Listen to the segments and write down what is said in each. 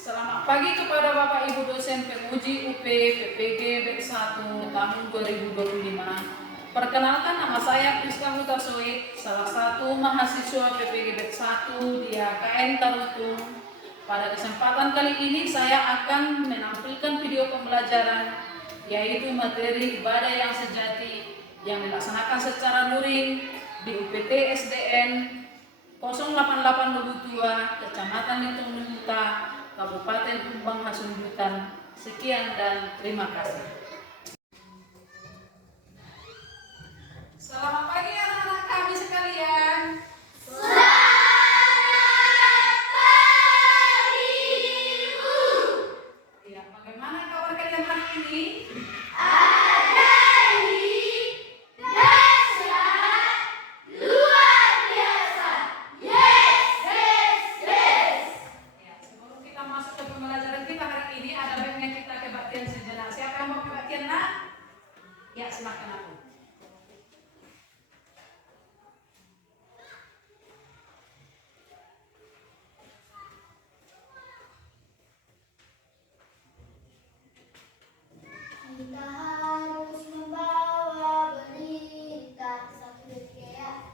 Selamat pagi kepada Bapak Ibu dosen penguji UP PPG BEK 1 tahun 2025. Perkenalkan, nama saya Priska Hutasoid, salah satu mahasiswa PPG BEK 1 di AKN Tarutung. Pada kesempatan kali ini saya akan menampilkan video pembelajaran, yaitu materi ibadah yang sejati yang dilaksanakan secara luring di UPT SDN 08822 Kecamatan Litung Lunta, Kabupaten Tumbang Hasundutan. Sekian dan terima kasih. Selamat pagi anak-anak kami sekalian. Selamat pagi, Bu. Ya, bagaimana kabar kalian hari ini? Ya, silakan aku. Kita harus membawa berita satu detik ya.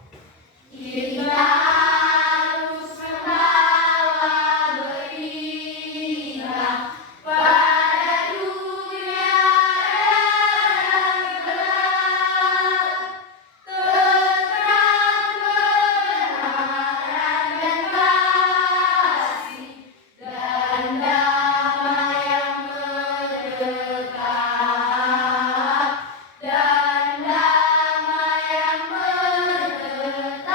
Kita harus membawa berita pada dunia yang gelap, terang kebenaran dan kasih dan damai yang mendekat, dan damai yang mendekat.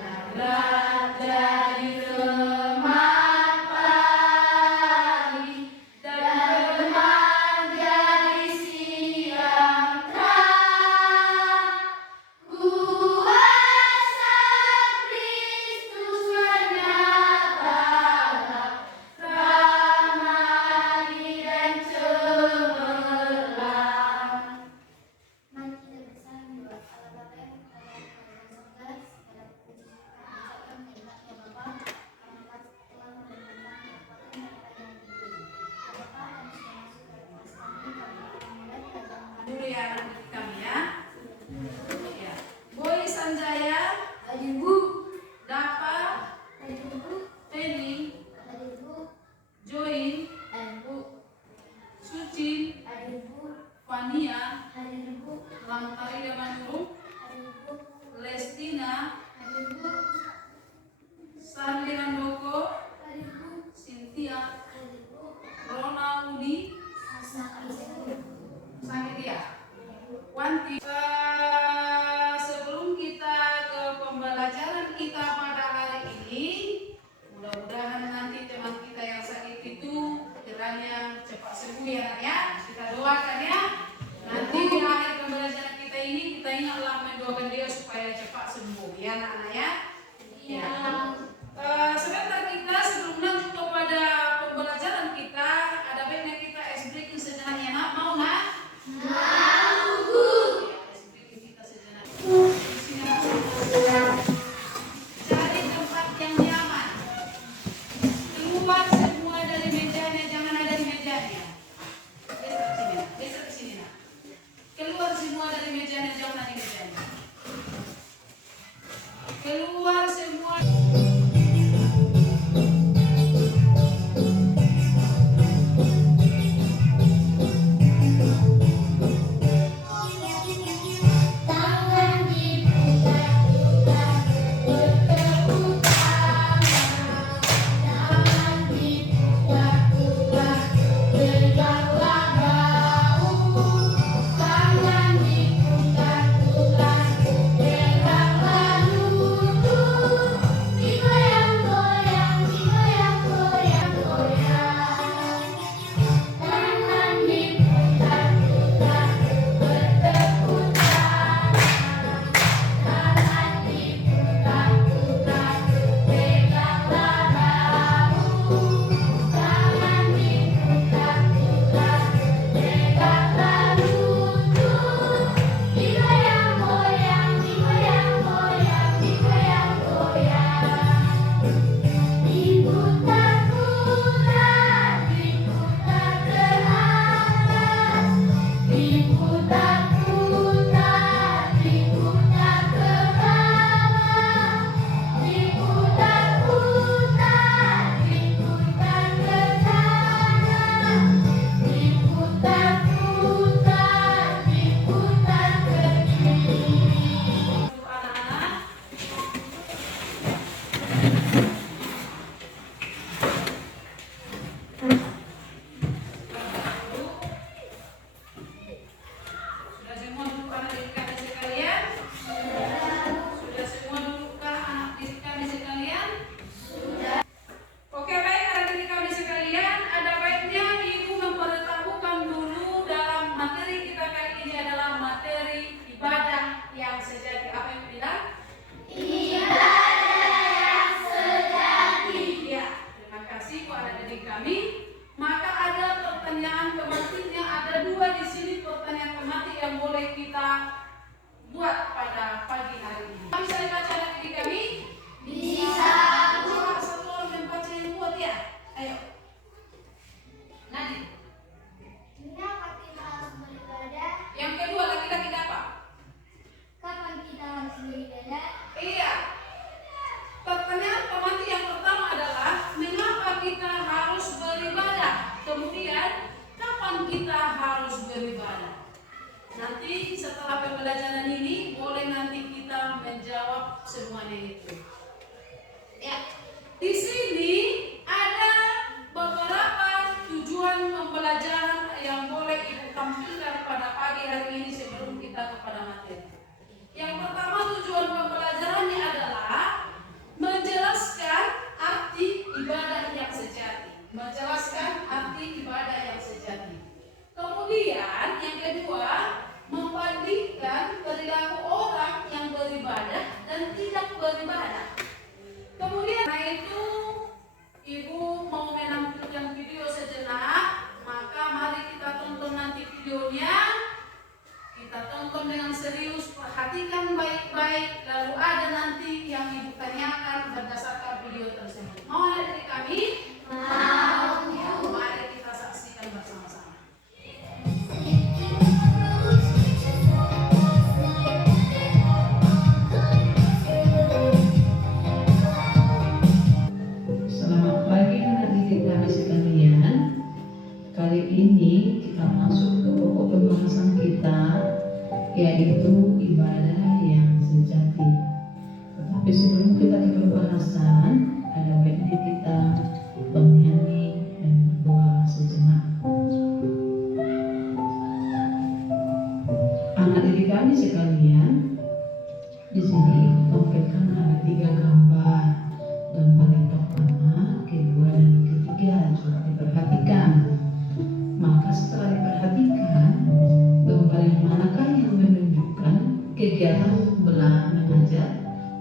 Teranglah jadi teman pagi, dan teman jadi siang terang. Kuasa Kristus menyatakan ramai dan cemerlang. Mari kita bersama doa. Allah Bapa yang berada di surga, segala puji kita ucapkan kehendaknya Bapa, karena telah memberikan kekuatan kepada yang berdiri. Bapa, kami sudah masuk ke kelas kami akan mulai pelajaran kami. Dulu ya anak kami ya. Ya. Boy Sanjaya, Hadir Bu. Dapa, Hadir Bu. Penny, Hadir Bu. Joy, Hadir Bu. Suci, Hadir Bu. Fania, Hadir Bu. Lantari Demanuru, Hadir Bu. Lestina, Hadir Bu. Sarli Handoko, Hadir Bu. Cynthia, Hadir Bu. Rona Udi, Sakit Bu. sakit ya.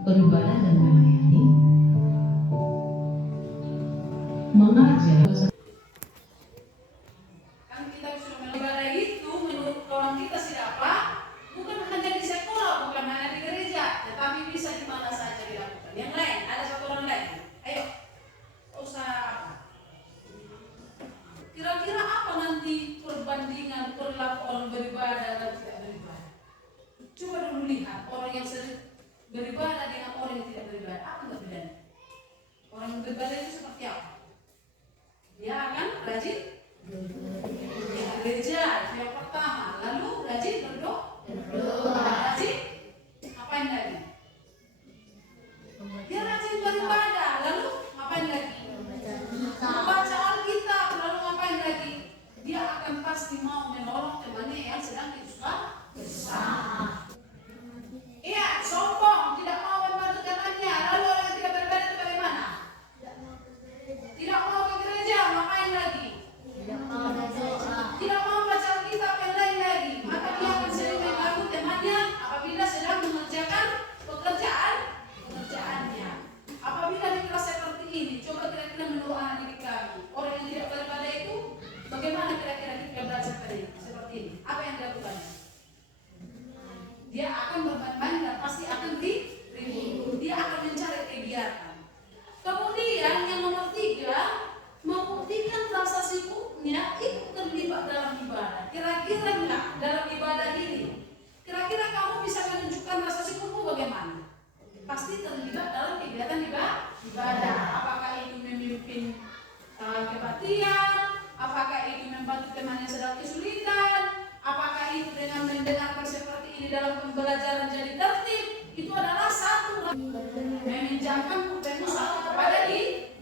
beribadah dan melayani, mengajar. Kan kita sudah ibadah itu menurut orang kita siapa? Bukan hanya di sekolah, bukan hanya di gereja, tetapi bisa di mana saja dilakukan. Yang lain, ada satu orang lain. Ayo, usaha apa? Kira-kira apa nanti perbandingan perilaku orang beribadah dan tidak beribadah? Coba dulu lihat orang yang sering beribadah dengan orang yang tidak beribadah. Apa bedanya? Orang yang beribadah itu seperti apa? Dia akan rajin gereja yang pertama, lalu rajin berdoa, rajin ngapain lagi? Dia rajin beribadah, lalu ngapain lagi? Membaca Alkitab, lalu ngapain lagi? Dia akan pasti mau menolong temannya yang sedang kesusahan. Iya, sombong, tidak mau membantu temannya, lalu orang yang tidak beribadah itu bagaimana? Tidak mau ke gereja, ngapain lagi? Tidak mau baca Alkitab yang lain lagi, maka dia akan sering mengganggu temannya apabila sedang mengerjakan pekerjaannya. Apabila di kelas seperti ini, coba kira-kira menurut anak didik kami, orang yang tidak beribadah itu bagaimana kira-kira kita belajar seperti ini? Apa yang dilakukan? Dia akan bermain-main dan pasti akan diribut. Dia akan mencari kegiatan. Kemudian yang nomor 3, membuktikan rasa sibuknya ikut terlibat dalam ibadah. Kira-kira enggak dalam ibadah ini? Kira-kira kamu bisa menunjukkan rasa sibukmu bagaimana? Pasti terlibat dalam kegiatan ibadah. Apakah itu memimpin kebaktian? Apakah itu membantu teman yang sedang kesulitan? Apakah itu dengan mendengarkan seperti ini dalam pembelajaran jadi tertib? Itu adalah satu meminjamkan pulpenmu satu kepada dia.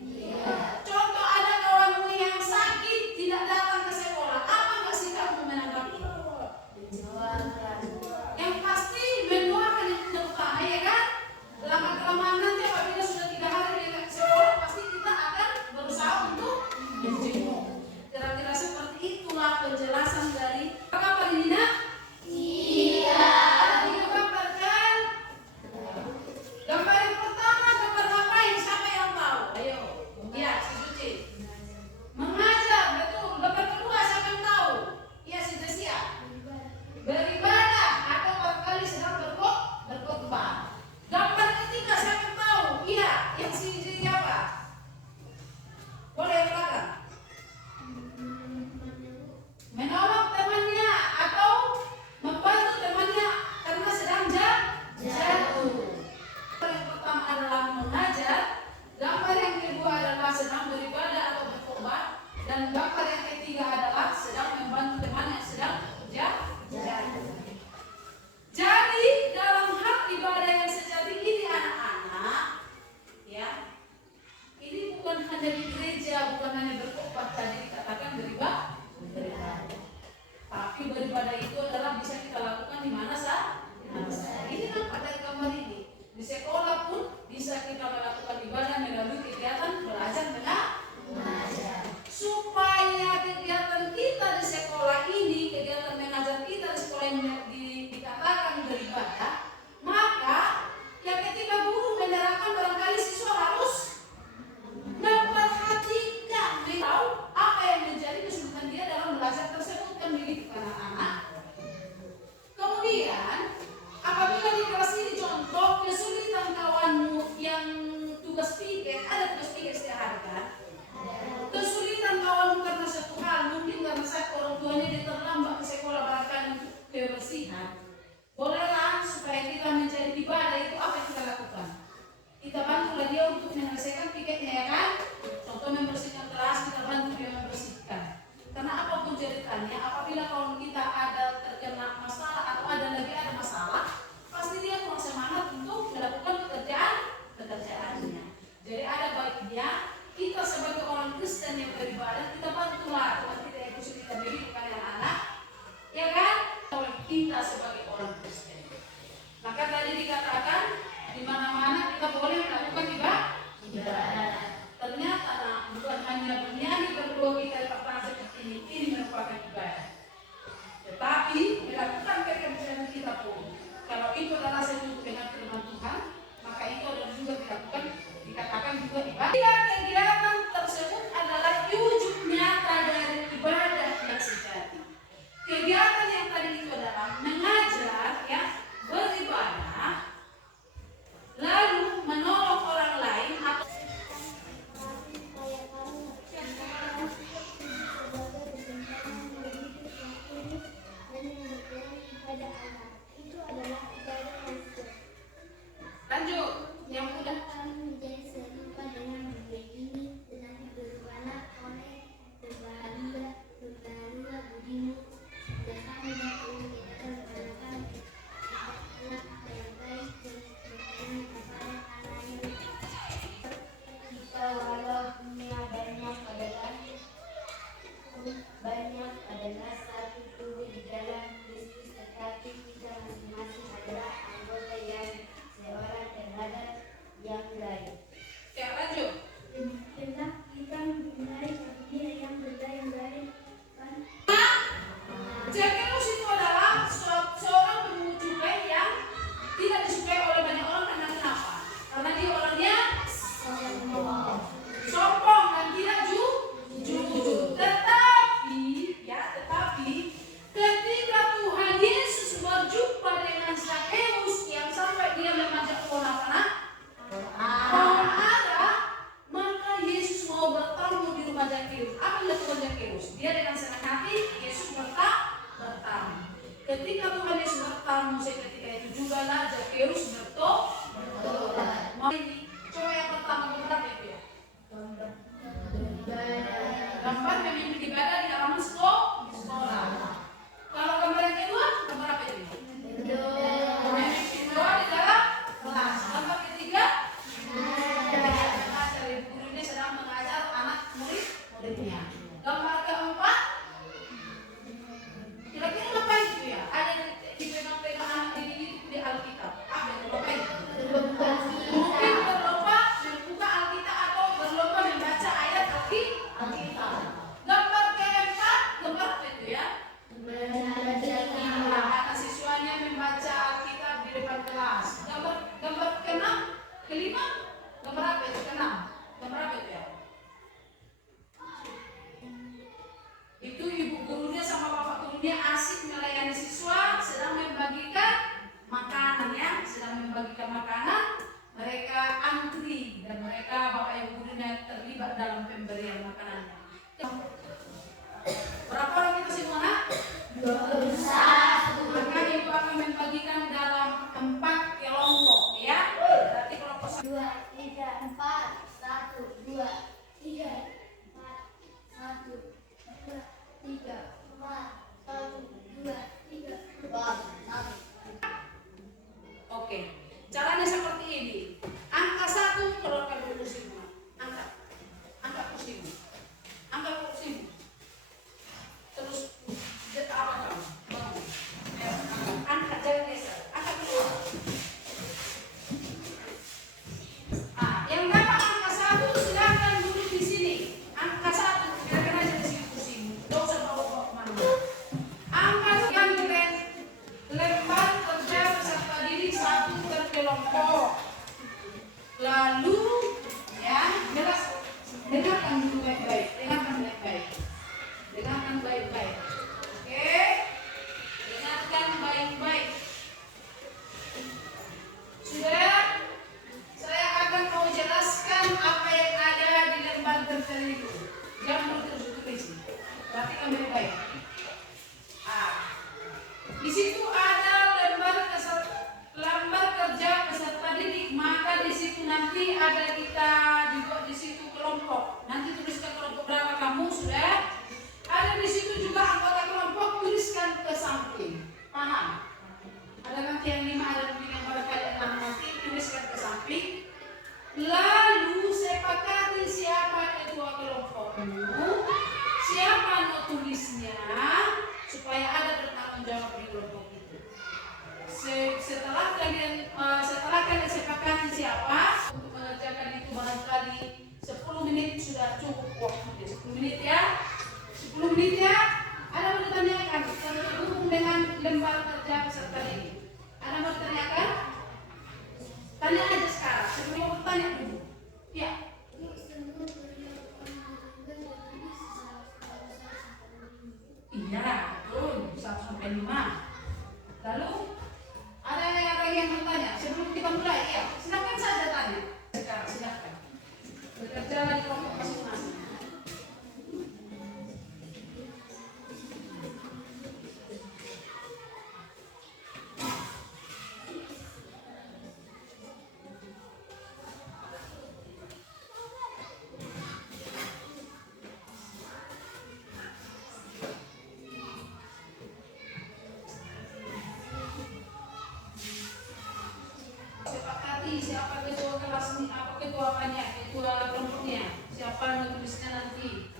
Contoh, ada kawanmu yang sakit tidak datang ke sekolah, apa nggak sikapmu menanggapi? Yang pasti mendoakan yang terutama, ya kan? Lama-kelamaan nanti apabila sudah 3 hari dia ke sekolah, pasti kita akan berusaha untuk menjenguk. Kira-kira seperti itulah penjelasan dari apa ini, Nak? Iya. Ada 3 gambar kan? Gambar yang pertama, gambar ngapain? Siapa yang tahu? Ayo, ya, si Suci. Mengajar, betul. Gambar kedua, siapa yang tahu? Iya, si Desia. Beribadah atau barangkali sedang berkhotbah. Gambar ketiga, siapa yang tahu? Iya, yang si apa? Boleh yang belakang. Menolong temannya atau membantu temannya karena sedang jatuh. Yang pertama adalah mengajar, gambar yang kedua adalah sedang beribadah atau bertobat, dan gambar yang ketiga adalah sedang membantu teman yang sedang jatuh. Jadi dalam hal ibadah yang sejati ini anak-anak, ya, ini bukan hanya di gereja, bukan hanya berkhotbah tadi dikatakan beribadah. Tapi beribadah itu adalah bisa kita lakukan di mana saja. Ini nampak dari gambar ini. Di sekolah pun bisa kita melakukan ibadah melalui kegiatan belajar mengajar. Supaya kegiatan kita di sekolah ini, kegiatan mengajar kita di sekolah yang dikatakan beribadah, maka ya ketika guru menerangkan barangkali siswa harus memperhatikan, tahu apa yang menjadi kesulitan dia dalam belajar tersebut, kan begitu anak-anak. Kemudian apabila di kelas ini contoh kesulitan kawanmu yang tugas piket, ada tugas piket setiap hari kan? Kesulitan kawanmu karena satu hal, mungkin karena orang tuanya dia terlambat ke sekolah barangkali untuk kebersihan. Bolehlah supaya kita menjadi ibadah itu apa yang kita lakukan? Kita bantulah dia untuk menyelesaikan piketnya, ya kan? Contoh membersihkan kelas, kita bantu dia membersihkan. Karena apapun ceritanya, apabila kawan kita ada terkena masalah atau ada masalah, pasti dia kurang semangat untuk melakukan pekerjaannya. Jadi ada baiknya kita sebagai orang Kristen yang beribadah, kita bantulah Tuhan kita yang kesulitan begitu kan anak-anak, ya kan? Oleh kita sebagai orang Kristen. Maka tadi dikatakan di mana-mana kita boleh melakukan ibadah. Ternyata bukan hanya bernyanyi berdoa kita pertama seperti ini merupakan ibadah. Tetapi melakukan pekerjaan kita pun, kalau itu adalah sesuatu dengan firman Tuhan, maka itu Dia dengan senang hati Yesus bertamu. Ketika Tuhan Yesus bertamu, seketika itu juga lah Zakheus bertobat. Coba yang pertama berapa itu ya? Gambar pemimpin ibadah di halaman sekolah. Kalau gambar yang kedua, gambar apa itu? Pemimpin kedua di dalam kelas. Gambar ketiga, dari gurunya sedang mengajar anak muridnya. Gambar keempat, kira-kira ngapain itu ya? Ada dipegang-pegang anak ini di Alkitab. Apa itu? Ngapain? Mungkin berlomba membuka Alkitab atau berlomba membaca ayat Alkitab. Gambar keempat, gambar apa itu ya? Anak siswanya membaca Alkitab di depan kelas. Gambar keenam, kelima, gambar apa itu? Keenam, gambar apa itu ya? Itu ibu gurunya sama bapak gurunya asik melayani siswa, sedang membagikan makanan ya, sedang membagikan makanan. Mereka antri dan mereka bapak ibu gurunya terlibat dalam pemberian makanannya. Berapa orang kita semua? 21. Maka ibu akan membagikan dalam 4 kelompok ya. Berarti kelompok 2, 3, 4, 1, 2, 3, 4, 1, 2, 3, 4, 1, 2, 3, 4, 1. Oke, caranya seperti ini. Angka 1 keluarkan dulu kursimu. Angkat kursimu. Angkat kursimu. Terus apa kamu? Bangun. Angkat, jangan geser. Angkat dulu. Yang dapat angka 1 silakan duduk di sini. Angka 1 biarkan aja di sini kursimu. Tidak usah bawa kemana-mana. Angkat yang lembar kerja peserta didik 1 per kelompok. Lalu ya, jelas dengarkan dulu baik-baik. Dengarkan baik-baik. Oke? Dengarkan baik-baik. Sudah? Saya akan mau jelaskan apa yang ada di lembar kerja itu. Jangan tertulis. Perhatikan baik-baik. Di situ ada lembar kerja peserta didik, maka di situ nanti ada kita dibuat di situ kelompok. Nanti tuliskan kelompok berapa kamu sudah. Ada di situ juga anggota kelompok, tuliskan ke samping. Paham? Ada nanti yang 5, ada nanti yang barangkali 6, nanti tuliskan ke samping. Lalu sepakati siapa ketua kelompokmu, siapa mau tulisnya, supaya ada bertanggung jawab di kelompok itu. Setelah kalian sepakati siapa untuk mengerjakan itu, barangkali 10 menit sudah cukup waktunya. 10 menit ya. 10 menit ya. Ada mau ditanyakan terhubung dengan lembar kerja peserta ini? Ada mau ditanyakan? Tanya aja sekarang. Sebelum mau bertanya dulu. Ya. Iya, betul. 1 sampai 5. Lalu ada yang bertanya sebelum kita mulai? Ya, silakan saja tanya. Sekarang silakan. Bekerja di kelompok masing-masing. Sepakati siapa ketua kelas ini, apa ketua apanya, ketua kelompoknya, siapa yang tulisnya nanti.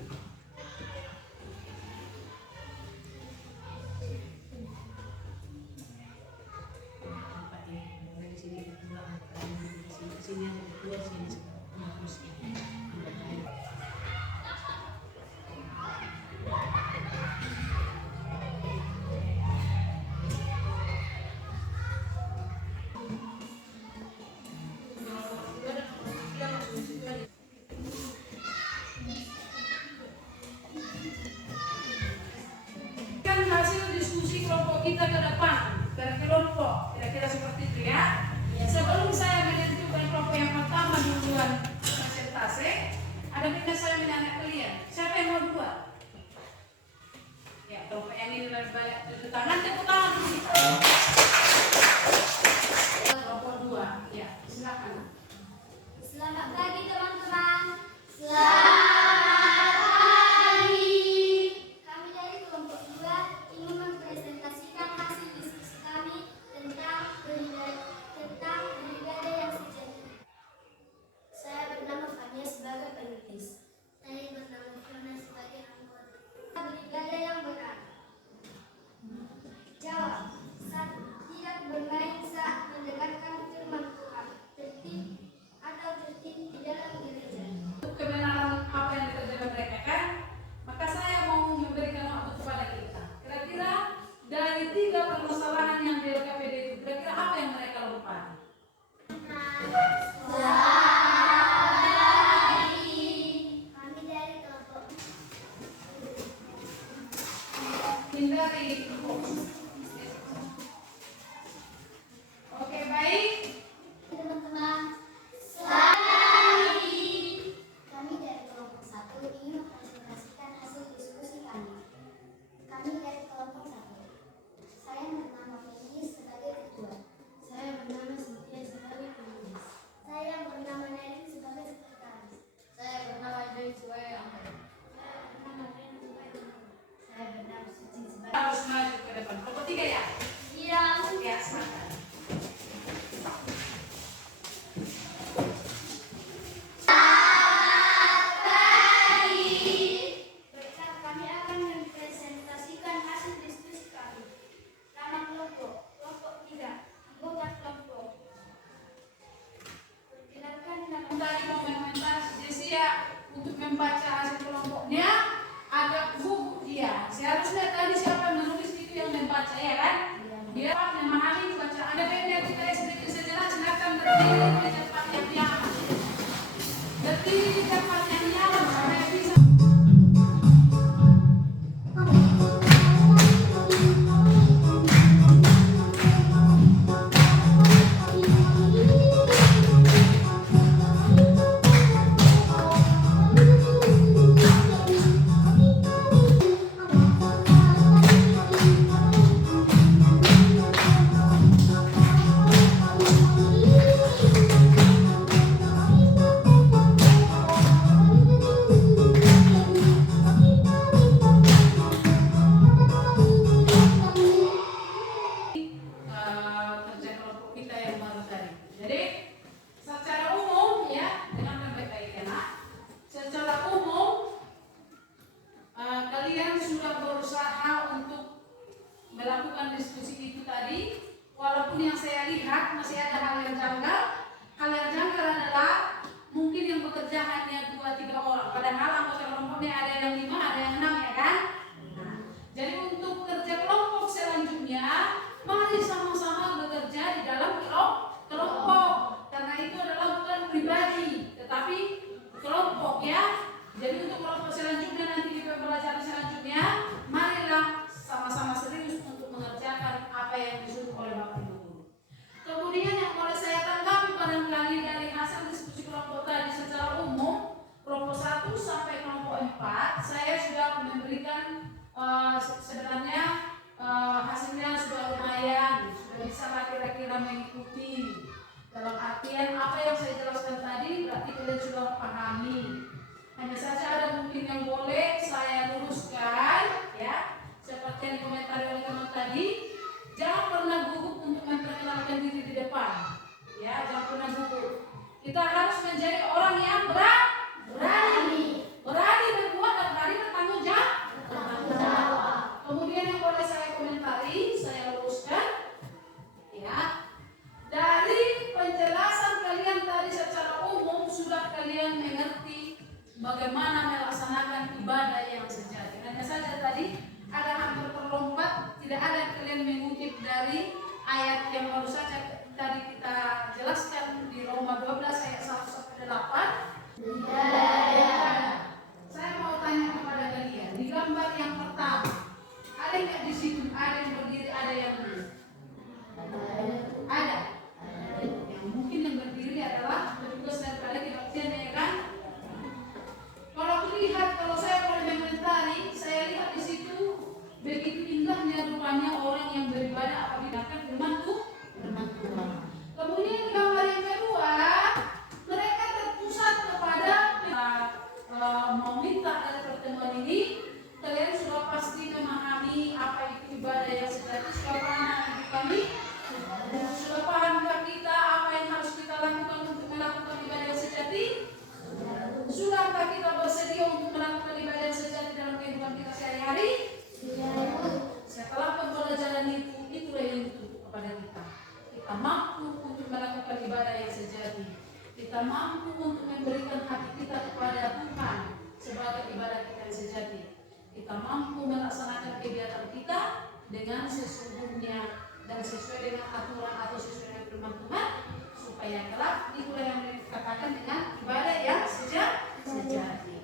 Kita ke depan per kelompok, kira-kira seperti itu ya. Sebelum saya menentukan kelompok yang pertama duluan presentase, ada minta saya menanya kalian, siapa yang mau buat? berdiri banyak itu tangan tepuk tangan dulu kita. Kelompok 2, ya silakan. Selamat pagi teman-teman. Selamat pagi. Kami dari kelompok 2 ingin mempresentasikan hasil diskusi kami tentang Brigade yang sejati. Saya bernama Fania sebagai penulis. Saya bernama Fiona sebagai anggota. Brigade yang benar. Jawab. 1. Tidak bermain saat mendengarkan firman Tuhan. Tertib atau tertib di dalam gereja. Untuk kebenaran apa yang dikerjakan mereka kan, maka saya mau memberikan waktu kepada kita. Kira-kira dari 3 permasalahan yang di LKPD itu, kira-kira apa yang mereka lompati? Kami dari kelompok Hindari. Oke, baik. teman-teman. Kami dari kelompok 1 ingin mempresentasikan hasil diskusi kami. Kami dari kelompok 1. Saya bernama Feni sebagai ketua. Saya bernama Cynthia sebagai penulis. Saya bernama Neri sebagai sekretaris. Saya bernama Joy sebagai anggota. Saya bernama Ren sebagai anggota. Saya bernama Suci sebagai Harus maju ke depan. Kelompok 3 ya? Iya. Ya, silakan. Baiklah, kami akan mempresentasikan hasil diskusi kami. Nama kelompok, kelompok 3, anggota kelompok. Perkenalkan nama Tadi mau komentar Jessia untuk membaca hasil kelompoknya agak gugup dia. Seharusnya tadi siapa yang menulis itu yang membaca ya kan? Dia memahami bacaan. Ada yang kita sedikit sejenak silakan berdiri di tempat yang nyaman. Berdiri di tempat yang nyaman supaya bisa. Kerja kelompok kita yang baru tadi. Jadi secara umum ya, dengan baik-baik ya nak. Secara umum kalian sudah berusaha untuk melakukan diskusi itu tadi. Walaupun yang saya lihat masih ada hal yang janggal. Hal yang janggal adalah mungkin yang bekerja hanya 2-3 orang. Padahal anggota kelompoknya ada yang 5, ada yang 6 ya kan? Nah, jadi untuk kerja kelompok selanjutnya, mari sama-sama bekerja di dalam kelompok. Karena itu adalah bukan pribadi, tetapi kelompok ya. Jadi untuk kelompok selanjutnya nanti di pembelajaran selanjutnya, marilah sama-sama serius untuk mengerjakan apa yang disuruh oleh Bapak Ibu Guru. Kemudian yang boleh saya tanggapi barangkali dari hasil diskusi kelompok tadi secara umum, kelompok 1 sampai kelompok 4, saya sudah memberikan sebenarnya hasilnya sudah lumayan, sudah bisa lah kira-kira mengikuti. Dalam artian apa yang saya jelaskan tadi berarti kalian sudah pahami. Hanya saja ada mungkin yang boleh saya luruskan ya, seperti yang dikomentari oleh teman tadi. Jangan pernah gugup untuk memperkenalkan diri di depan. Ya, jangan pernah gugup. Kita harus menjadi orang yang berani berbuat dan berani bertanggung jawab. Kemudian yang boleh saya komentari, saya luruskan, ya. Dari penjelasan kalian tadi secara umum sudah kalian mengerti bagaimana melaksanakan ibadah yang sejati. Hanya saja tadi ada hampir terlompat, tidak ada yang kalian mengutip dari ayat yang baru saja tadi kita jelaskan di Roma 12 ayat 1-8. Saya mau tanya kepada kalian, di gambar yang pertama, ada nggak di situ ada yang berdiri, ada yang duduk? Ada. Yang mungkin yang berdiri adalah petugas daripada kebaktian ya kan? Kalau saya boleh mengomentari, saya lihat di situ begitu indahnya dengan sesungguhnya dan sesuai dengan aturan atau sesuai dengan firman Tuhan, supaya kelak itulah yang dikatakan dengan ibadah yang sejati.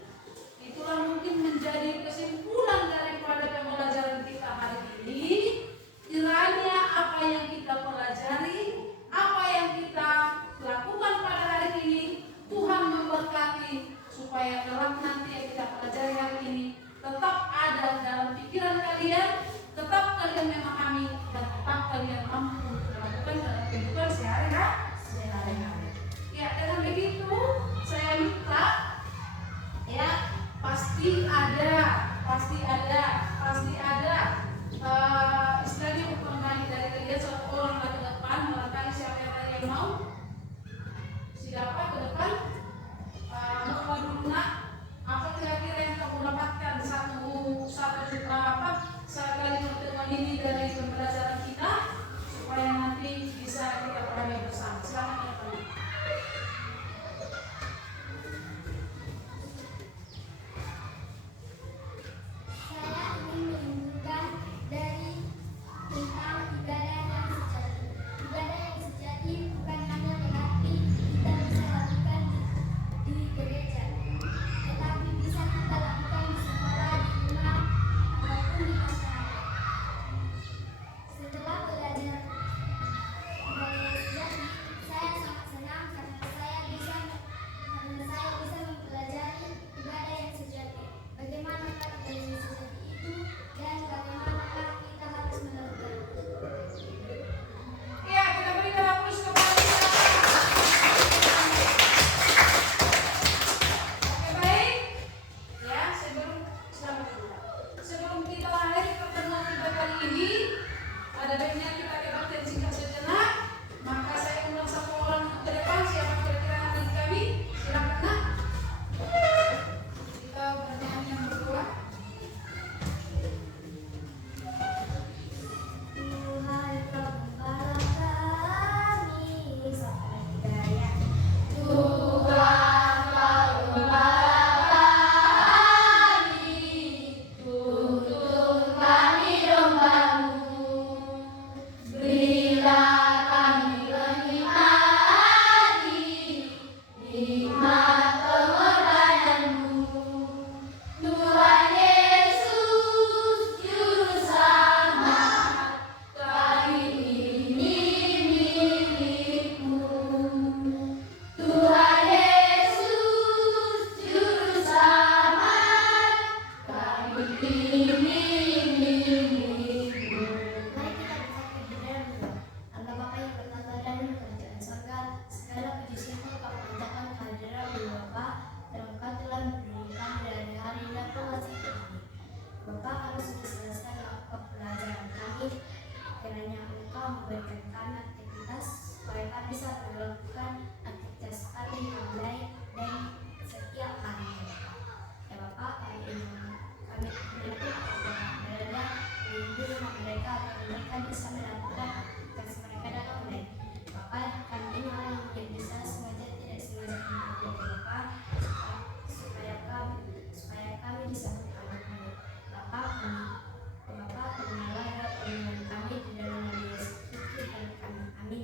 Itulah mungkin menjadi kesimpulan daripada pembelajaran kita hari ini. Kiranya apa yang kita pelajari, apa yang kita lakukan pada hari ini, Tuhan memberkati supaya kelak nanti yang kita pelajari hari ini tetap ada dalam pikiran kalian, tetap kalian memahami, dan tetap kalian mampu untuk melakukan dalam kehidupan sehari-hari. Ya, dengan begitu saya minta, ya, pasti ada istilahnya upamanya dari kalian satu orang ke depan, barangkali siapa yang mau, siapa ke depan, mau dulu nak, apa kira-kira yang kamu dapatkan satu juta apa sekali pertemuan ini dari pembelajaran kita, supaya nanti bisa kita pahami bersama. Silakan ke depan. Saya ingin menunjukkan dari tentang ibadah yang sejati. Ibadah yang sejati bukan hanya berarti kita bisa lakukan di gereja, tetapi bisa kita lakukan di sekolah, di rumah, maupun di masyarakat. Setelah belajar ibadah yang sejati, saya sangat senang karena saya bisa mempelajari ibadah yang sejati. Bagaimanakah ibadah yang sejati itu dan bagaimanakah kita harus melakukan. Ya, kita berikan aplaus kepada kita. Oke, baik. Ya, sebelum kita akhiri pertemuan kita kali ini, ada baiknya kita kebaktian singkat sejenak. Maka saya undang satu orang ke depan. Siapa kira-kira nanti kami? Silakan nak. Kita bernyanyi yang berdua. Tuhan Gembala kami sampai daya. Tuhan Gembala kami, tuntun kami domba-Mu. Berilah kami menikmati nikmat pengorbanan-Mu. Tuhan Yesus, Juru Selamat, kami ini milik-Mu. Tuhan Yesus, Juru Selamat, kami ini milik-Mu. Mari kita bersatu di dalam doa. Allah Bapa yang bertata dan kerajaan surga, segala puji syukur kami panjatkan kehadiran Bapa, dan Engkau telah memberikan dari hari dan pengasih kami. Bapa, kami sudah selesai melakukan pelajaran kami. Kiranya Engkau memberikan kami aktivitas supaya kami bisa melakukan aktivitas kami yang baik dan setiap hari. Ya Bapa, kami berdoa kepada mereka, lindungi mereka agar mereka bisa melakukan aktivitas mereka dengan baik. Bapa, kami ini orang yang tidak bisa sengaja tidak sengaja menghadiri Bapa, supaya kami bisa berkata-kata. Bapa, terimalah doa permohonan kami di dalam nama Yesus Kristus Tuhan kami. Amin.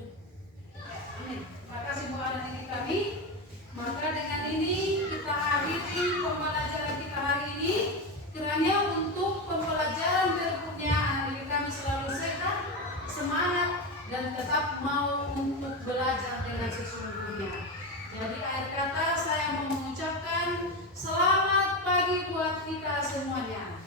Amin. Terima kasih Bu anak didik kami. Maka dengan ini kita akhiri pembelajaran kita hari ini. Kiranya untuk pembelajaran berikutnya anak didik kami selalu sehat, semangat, dan tetap mau untuk belajar dengan sesungguhnya. Jadi akhir kata saya mau mengucapkan selamat pagi buat kita semuanya.